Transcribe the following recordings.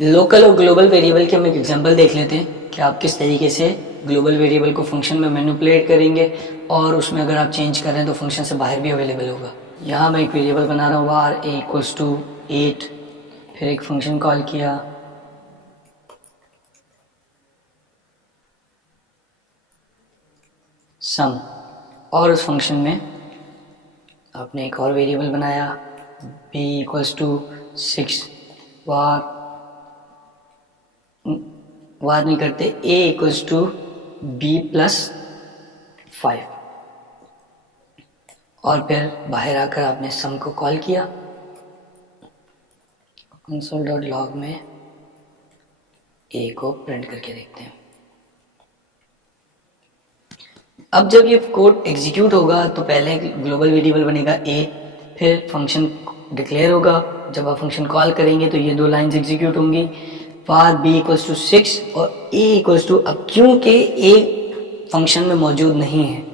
Local और global variable के हम एक एग्जांपल देख लेते हैं कि आप किस तरीके से ग्लोबल वेरिएबल को फंक्शन में मैनिपुलेट करेंगे और उसमें अगर आप चेंज करें तो फंक्शन से बाहर भी अवेलेबल होगा। यहाँ मैं एक वेरिएबल बना रहा हूँ var a इक्वल्स टू 8, फिर एक फंक्शन कॉल किया सम, और उस फंक्शन में आपने एक और वेरिएबल बनाया b इक्वल्स टू 6, वार नहीं करते a equals to b plus 5, और फिर बाहर आकर आपने सम को कॉल किया। console.log में a को प्रिंट करके देखते हैं। अब जब ये कोड एग्जीक्यूट होगा तो पहले ग्लोबल वेरिएबल बनेगा a, फिर फंक्शन डिक्लेयर होगा। जब आप फंक्शन कॉल करेंगे तो ये दो लाइंस एग्जीक्यूट होंगी, var b इक्वल्स टू 6 और a इक्वल्स टू, अब क्योंकि a फंक्शन में मौजूद नहीं है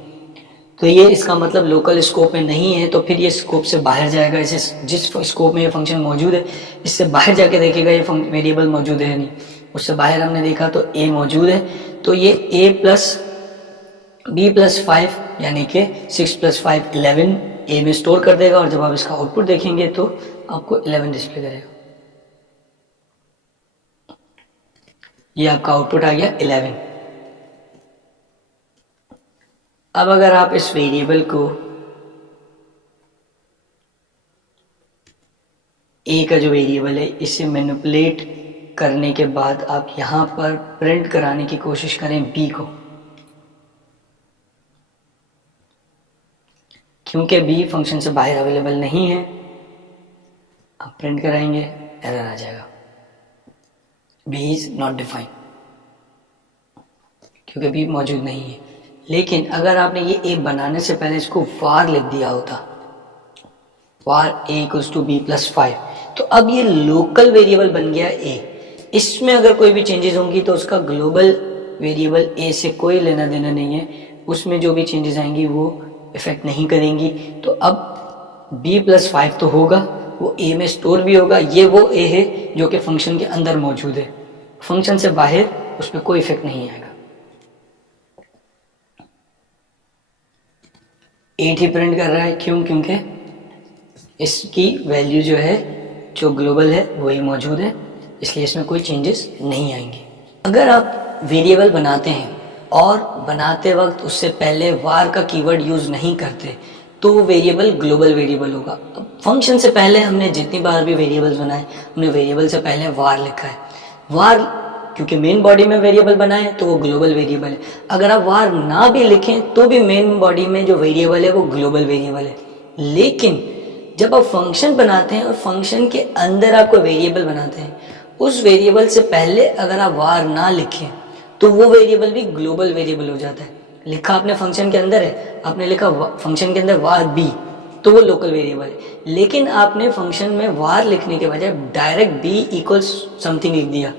तो ये इसका मतलब लोकल स्कोप में नहीं है, तो फिर ये स्कोप से बाहर जाएगा। इसे जिस स्कोप में ये फंक्शन मौजूद है इससे बाहर जाके देखेगा ये वेरिएबल मौजूद है या नहीं। उससे बाहर हमने देखा तो a मौजूद है, तो ये a प्लस b प्लस 5 यानी कि 6 प्लस 5 11 a में स्टोर कर देगा, और जब आप इसका आउटपुट देखेंगे तो आपको 11 डिस्प्ले करेगा। ये आपका आउटपुट आ गया 11। अब अगर आप इस वेरिएबल को a का जो वेरिएबल है इसे मैनिपुलेट करने के बाद आप यहाँ पर प्रिंट कराने की कोशिश करें b को, क्योंकि b फंक्शन से बाहर अवेलेबल नहीं है, आप प्रिंट कराएंगे एरर आ जाएगा, b इज नॉट डिफाइंड, क्योंकि b मौजूद नहीं है। लेकिन अगर आपने ये a बनाने से पहले इसको var लिख दिया होता, var a equals to b plus 5, तो अब ये लोकल वेरिएबल बन गया a। इसमें अगर कोई भी चेंजेस होंगी तो उसका ग्लोबल वेरिएबल a से कोई लेना देना नहीं है, उसमें जो भी चेंजेस आएंगी वो इफेक्ट नहीं करेंगी। तो अब b प्लस 5 तो होगा, वो a में स्टोर भी होगा, ये वो a है जो कि फंक्शन के अंदर मौजूद है, फंक्शन से बाहर उस पर कोई इफेक्ट नहीं आएगा। 8 ही प्रिंट कर रहा है, क्यों? क्योंकि इसकी वैल्यू जो है जो ग्लोबल है वही मौजूद है, इसलिए इसमें कोई चेंजेस नहीं आएंगे। अगर आप वेरिएबल बनाते हैं और बनाते वक्त उससे पहले var का कीवर्ड यूज नहीं करते तो वो वेरिएबल ग्लोबल वेरिएबल होगा। अब फंक्शन से पहले हमने जितनी बार भी वेरिएबल्स बनाए हमने वेरिएबल से पहले var लिखा है। var क्योंकि मेन बॉडी में वेरिएबल बनाए तो वो ग्लोबल वेरिएबल है। अगर आप var ना भी लिखें तो भी मेन बॉडी में जो वेरिएबल है वो ग्लोबल वेरिएबल है। लेकिन जब आप फंक्शन बनाते हैं और फंक्शन के अंदर आप कोई वेरिएबल बनाते हैं, उस वेरिएबल से पहले अगर आप var ना लिखें तो वो वेरिएबल भी ग्लोबल वेरिएबल हो जाता है। लिखा आपने फंक्शन के अंदर है, आपने लिखा फंक्शन के अंदर var b, तो वो लोकल वेरिएबल है। लेकिन आपने फंक्शन में var लिखने के बजाय डायरेक्ट b इक्वल्स समथिंग लिख दिया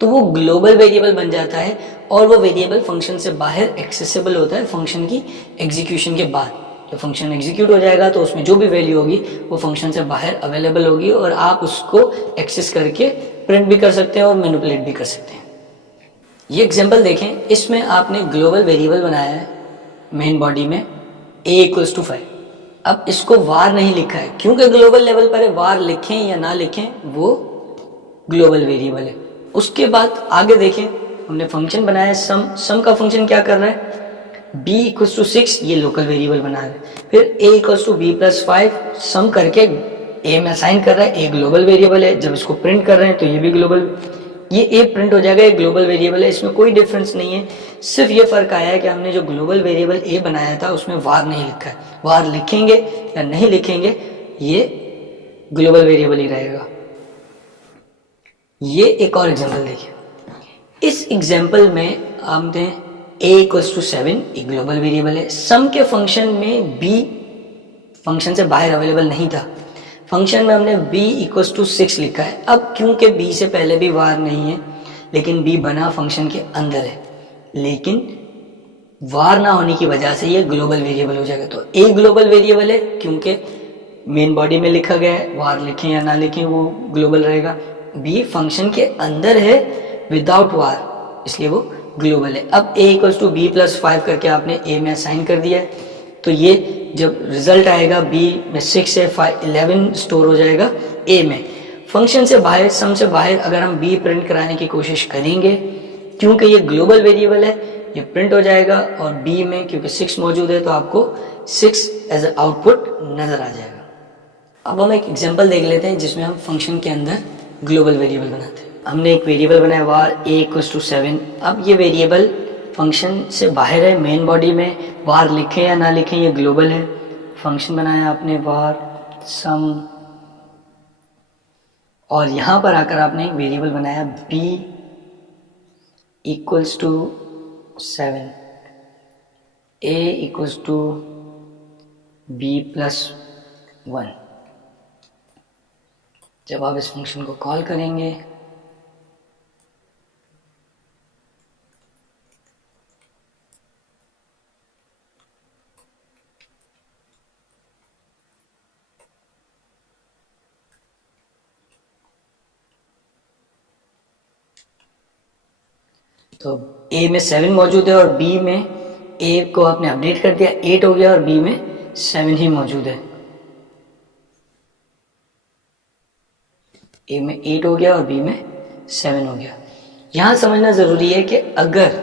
तो वो ग्लोबल वेरिएबल बन जाता है, और वो वेरिएबल फंक्शन से बाहर एक्सेसिबल होता है फंक्शन की एग्जीक्यूशन के बाद। जब फंक्शन एग्जीक्यूट हो जाएगा तो उसमें जो भी वैल्यू होगी वो फंक्शन से बाहर अवेलेबल होगी, और आप उसको एक्सेस करके प्रिंट भी कर सकते हैं और मैनिपुलेट भी कर सकते हैं। ये एग्जांपल देखें, इसमें आपने ग्लोबल वेरिएबल बनाया है मेन बॉडी में a इक्वल्स टू 5। अब इसको var नहीं लिखा है क्योंकि ग्लोबल लेवल पर है, var लिखें या ना लिखें वो ग्लोबल वेरिएबल है। उसके बाद आगे देखें, हमने फंक्शन बनाया सम का फंक्शन क्या कर रहा है, b इक्वल्स टू 6, ये लोकल वेरिएबल बना रहा है। फिर a equals to b plus 5 sum करके a में असाइन कर रहा है, a ग्लोबल वेरिएबल है। जब इसको प्रिंट कर रहे हैं तो ये भी ग्लोबल, ये a प्रिंट हो जाएगा, ये ग्लोबल वेरिएबल है, इसमें कोई डिफरेंस नहीं है। सिर्फ ये फर्क आया है कि हमने जो ग्लोबल वेरिएबल a बनाया था उसमें var नहीं लिखा है। var लिखेंगे या नहीं लिखेंगे ये ग्लोबल वेरिएबल ही रहेगा। ये एक और एग्जांपल देखिए। इस एग्जांपल में हमने a इक्वल्स टू 7 एक ग्लोबल वेरिएबल है। सम के फंक्शन में b फंक्शन से बाहर अवेलेबल नहीं था, फंक्शन में हमने b इक्वल्स टू 6 लिखा है। अब क्योंकि b से पहले भी var नहीं है लेकिन b बना फंक्शन के अंदर है, लेकिन var ना होने की वजह से ये ग्लोबल वेरिएबल हो जाएगा। तो a ग्लोबल वेरिएबल है क्योंकि मेन बॉडी में लिखा गया है, var लिखें या ना लिखें वो ग्लोबल रहेगा। बी फंक्शन के अंदर है विदाउट वार, इसलिए वो ग्लोबल है। अब a equals to B plus 5 करके आपने a में असाइन कर दिया है, तो ये जब रिजल्ट आएगा b में 6 से 11 स्टोर हो जाएगा a में। फंक्शन से बाहर, सम से बाहर अगर हम b प्रिंट कराने की कोशिश करेंगे, क्योंकि ये ग्लोबल वेरिएबल है, ये प्रिंट हो जाएगा, और b में क्योंकि 6 मौजूद है तो आपको 6 एज ए आउटपुट नजर आ जाएगा। अब हम एक एग्जांपल देख लेते हैं जिसमें हम फंक्शन के अंदर ग्लोबल वेरिएबल बनाते हैं। हमने एक वेरिएबल बनाया var a इक्वल्स टू 7। अब ये वेरिएबल फंक्शन से बाहर है, मेन बॉडी में var लिखें या ना लिखें ये ग्लोबल है। फंक्शन बनाया आपने var sum, और यहाँ पर आकर आपने एक वेरिएबल बनाया b equals to 7, a equals to b plus 1। जब आप इस फंक्शन को कॉल करेंगे तो a में 7 मौजूद है और b में a को आपने अपडेट कर दिया, 8 हो गया, और b में 7 ही मौजूद है। a में 8 हो गया और b में 7 हो गया। यहाँ समझना ज़रूरी है कि अगर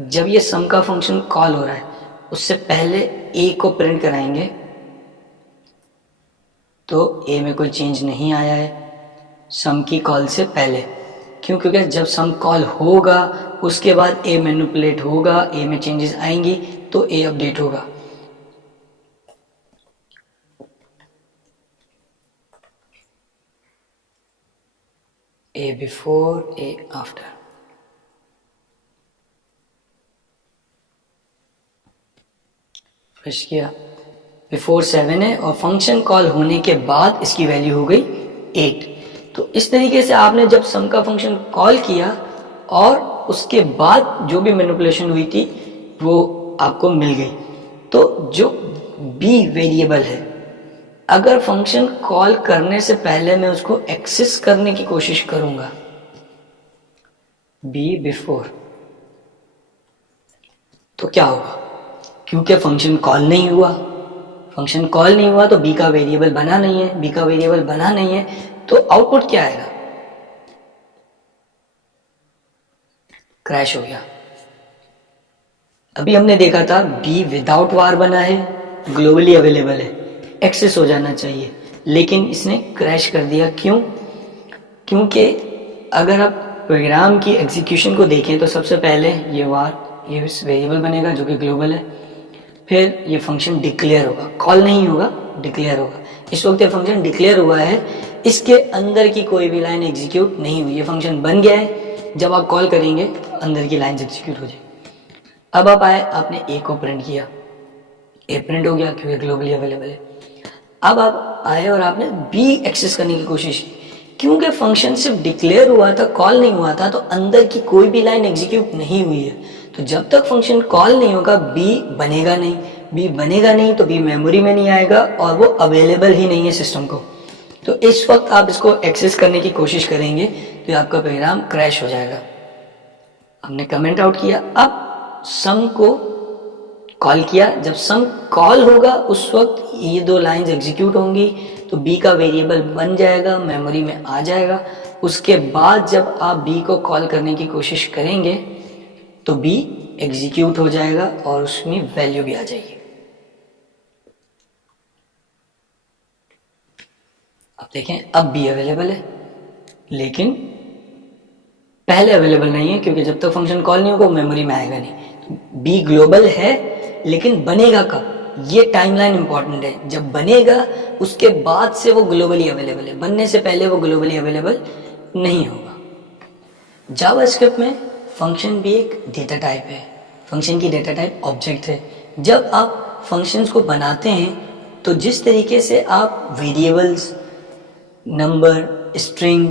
जब ये सम का फंक्शन कॉल हो रहा है उससे पहले a को प्रिंट कराएंगे तो a में कोई चेंज नहीं आया है सम की कॉल से पहले। क्यों? क्योंकि जब सम कॉल होगा उसके बाद a मैनिपुलेट होगा, a में चेंजेस आएंगी तो a अपडेट होगा। a before, a after. Fresh किया, बिफोर 7 है और फंक्शन कॉल होने के बाद इसकी वैल्यू हो गई 8। तो इस तरीके से आपने जब सम का फंक्शन कॉल किया और उसके बाद जो भी मैनिपुलेशन हुई थी वो आपको मिल गई। तो जो b वेरिएबल है, अगर फंक्शन कॉल करने से पहले मैं उसको एक्सेस करने की कोशिश करूंगा b बिफोर, तो क्या होगा? क्योंकि फंक्शन कॉल नहीं हुआ, फंक्शन कॉल नहीं हुआ तो b का वेरिएबल बना नहीं है, b का वेरिएबल बना नहीं है तो आउटपुट क्या आएगा? क्रैश हो गया। अभी हमने देखा था b विदाउट वार बना है, ग्लोबली अवेलेबल है, एक्सेस हो जाना चाहिए, लेकिन इसने क्रैश कर दिया। क्यों? क्योंकि अगर आप प्रोग्राम की एग्जीक्यूशन को देखें तो सबसे पहले ये वार, ये वेरिएबल बनेगा जो कि ग्लोबल है, फिर ये फंक्शन डिक्लेयर होगा, कॉल नहीं होगा, डिक्लेयर होगा। इस वक्त ये फंक्शन डिक्लेयर हुआ है, इसके अंदर की कोई भी लाइन एग्जीक्यूट नहीं हुई, ये फंक्शन बन गया है, जब आप कॉल करेंगे अंदर की लाइन एग्जीक्यूट हो जाएगी। अब आप आए, आपने a को प्रिंट किया, a प्रिंट हो गया क्योंकि ग्लोबली अवेलेबल है। अब आप आए और आपने b एक्सेस करने की कोशिश की, क्योंकि फंक्शन सिर्फ डिक्लेयर हुआ था, कॉल नहीं हुआ था, तो अंदर की कोई भी लाइन एग्जीक्यूट नहीं हुई है। तो जब तक फंक्शन कॉल नहीं होगा b बनेगा नहीं, b बनेगा नहीं तो b मेमोरी में नहीं आएगा और वो अवेलेबल ही नहीं है सिस्टम को। तो इस वक्त आप इसको एक्सेस करने की कोशिश करेंगे तो आपका प्रोग्राम क्रैश हो जाएगा। हमने कमेंट आउट किया, अब सम को कॉल किया, जब सम कॉल होगा उस वक्त ये दो लाइंस एग्जीक्यूट होंगी तो b का वेरिएबल बन जाएगा, मेमोरी में आ जाएगा। उसके बाद जब आप b को कॉल करने की कोशिश करेंगे तो b एग्जीक्यूट हो जाएगा और उसमें वैल्यू भी आ जाएगी। अब देखें, अब b अवेलेबल है लेकिन पहले अवेलेबल नहीं है, क्योंकि जब तक फंक्शन कॉल नहीं होगा मेमोरी में आएगा नहीं। तो b ग्लोबल है लेकिन बनेगा कब? ये टाइमलाइन इंपॉर्टेंट है। जब बनेगा उसके बाद से वो ग्लोबली अवेलेबल है, बनने से पहले वो ग्लोबली अवेलेबल नहीं होगा। जावास्क्रिप्ट में फंक्शन भी एक डेटा टाइप है, फंक्शन की डेटा टाइप ऑब्जेक्ट है। जब आप फंक्शंस को बनाते हैं तो जिस तरीके से आप variables, number, string,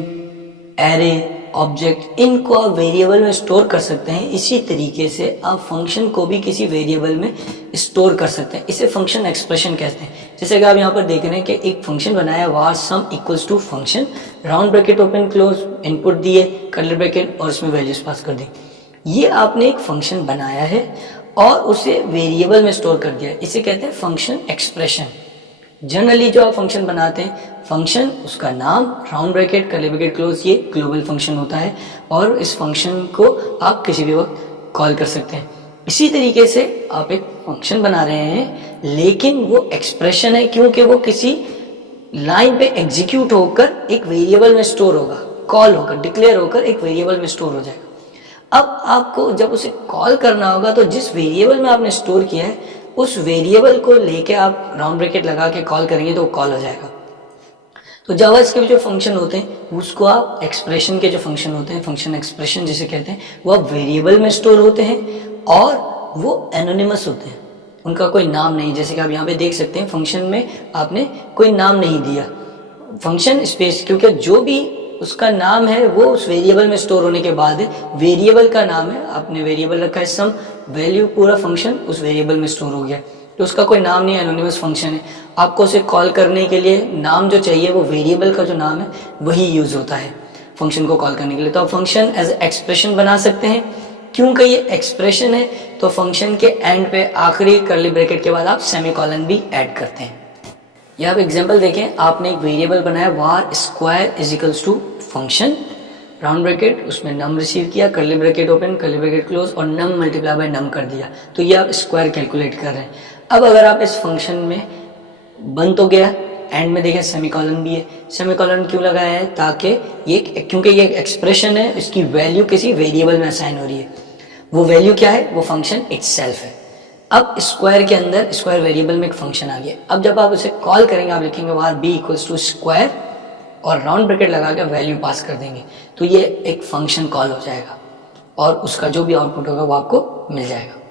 array object, इनको आप वेरिएबल में स्टोर कर सकते हैं, इसी तरीके से आप फंक्शन को भी किसी वेरिएबल में स्टोर कर सकते हैं। इसे फंक्शन एक्सप्रेशन कहते हैं। जैसे कि आप यहाँ पर देख रहे हैं कि एक फंक्शन बनाया var sum equals to function, round bracket open close, input दिए, कर्ली ब्रैकेट और उसमें वैल्यूज पास कर दी। ये आपने एक फंक्शन बनाया है और उसे वेरिएबल में स्टोर कर दिया, इसे कहते हैं फंक्शन एक्सप्रेशन। जनरली जो आप फंक्शन बनाते हैं, फंक्शन, उसका नाम, round bracket, curly bracket close, ये ग्लोबल फंक्शन होता है और इस फंक्शन को आप किसी भी वक्त कॉल कर सकते हैं। इसी तरीके से आप एक फंक्शन बना रहे हैं लेकिन वो एक्सप्रेशन है, क्योंकि वो किसी लाइन पे एग्जीक्यूट होकर एक वेरिएबल में स्टोर होगा, कॉल होकर, डिक्लेयर होकर एक वेरिएबल में स्टोर हो जाएगा। अब आपको जब उसे कॉल करना होगा तो जिस वेरिएबल में आपने स्टोर किया है उस वेरिएबल को लेके आप राउंड ब्रैकेट लगा के कॉल करेंगे तो वो कॉल हो जाएगा। तो जावास्क्रिप्ट के जो फंक्शन होते हैं उसको आप एक्सप्रेशन के जो फंक्शन होते हैं, फंक्शन एक्सप्रेशन जिसे कहते हैं, वो आप वेरिएबल में स्टोर होते हैं और वो एनोनिमस होते हैं, उनका कोई नाम नहीं। जैसे कि आप यहाँ पे देख सकते हैं फंक्शन में आपने कोई नाम नहीं दिया, फंक्शन स्पेस, क्योंकि जो भी उसका नाम है वो उस वेरिएबल में स्टोर होने के बाद वेरिएबल का नाम है, आपने वेरिएबल रखा है सम, वैल्यू, पूरा फंक्शन उस वेरिएबल में स्टोर हो गया, तो उसका कोई नाम नहीं है, एनोनिमस फंक्शन है। आपको उसे कॉल करने के लिए नाम जो चाहिए वो वेरिएबल का जो नाम है वही यूज होता है फंक्शन को कॉल करने के लिए। तो आप फंक्शन एज एक्सप्रेशन बना सकते हैं, क्योंकि ये एक्सप्रेशन है तो फंक्शन के एंड पे आखिरी कर्ली ब्रैकेट के बाद आप सेमीकोलन भी ऐड करते हैं। यह आप एग्जांपल देखें, आपने एक वेरिएबल बनाया var square is equals to function, round bracket, उसमें नम रिसीव किया, curly bracket open, curly bracket close और नम मल्टीप्लाई बाय नम कर दिया, तो ये आप स्क्वायर कैलकुलेट कर रहे हैं। अब अगर आप इस फंक्शन में बन तो गया, एंड में देखें सेमीकोलन भी है, सेमीकोलन क्यों लगाया है, ताकि ये, क्योंकि ये एक्सप्रेशन है, इसकी वैल्यू किसी वेरिएबल में असाइन हो रही है, वो वैल्यू क्या है, वो फंक्शन इटसेल्फ है। अब स्क्वायर के अंदर, स्क्वायर वेरिएबल में एक फंक्शन आ गया, अब जब आप उसे कॉल करेंगे आप लिखेंगे var b equals to square और राउंड ब्रैकेट लगा के वैल्यू पास कर देंगे, तो ये एक फंक्शन कॉल हो जाएगा और उसका जो भी आउटपुट होगा वो आपको मिल जाएगा।